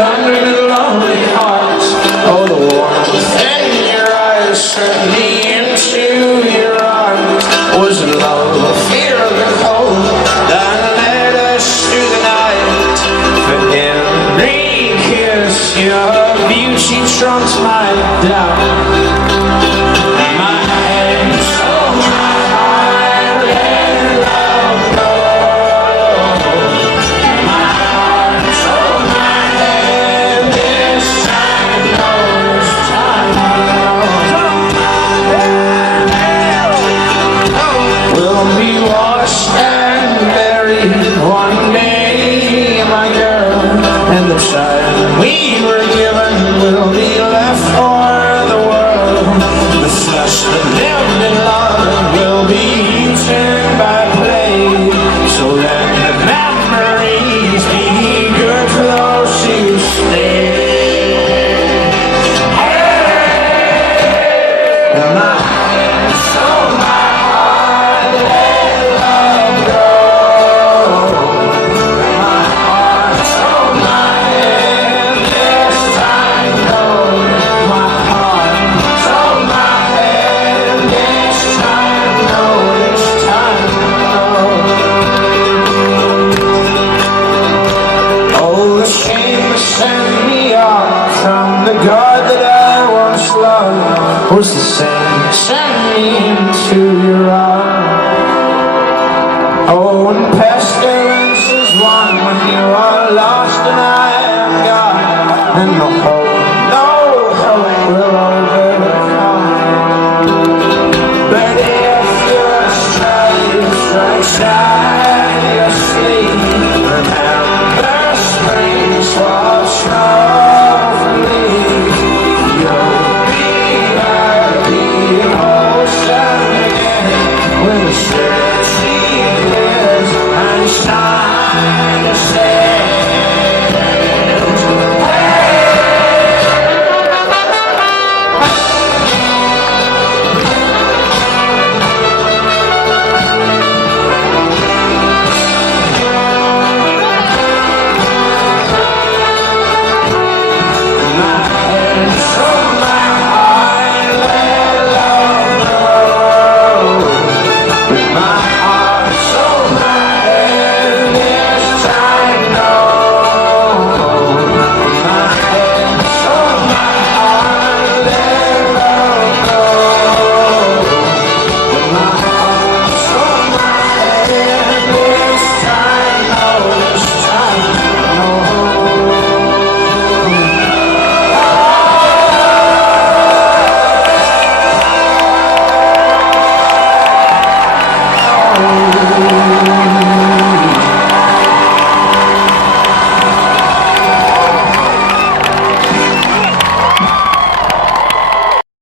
lonely, lonely heart. Oh, the warmth in your eyes turned me into your arms. Was it love or fear of the cold that led us through the night? For every kiss your beauty trumps my doubt. My hands so high, let love go. My heart so my head, this time knows time. We'll be washed and buried one day, my girl, and the child we were given will be left for the world. The flesh that lived in love will be eaten by plague. So let the memories be good for those who stay. And my hands so my heart, let love go. My heart so my head, this time knows. My heart so my head, this time knows. This time knows. Oh, the shame that sent me off from the God that I once loved was the same that sent me into your arms. Oh, and pestilence is one when you are lost and I am gone, and the whole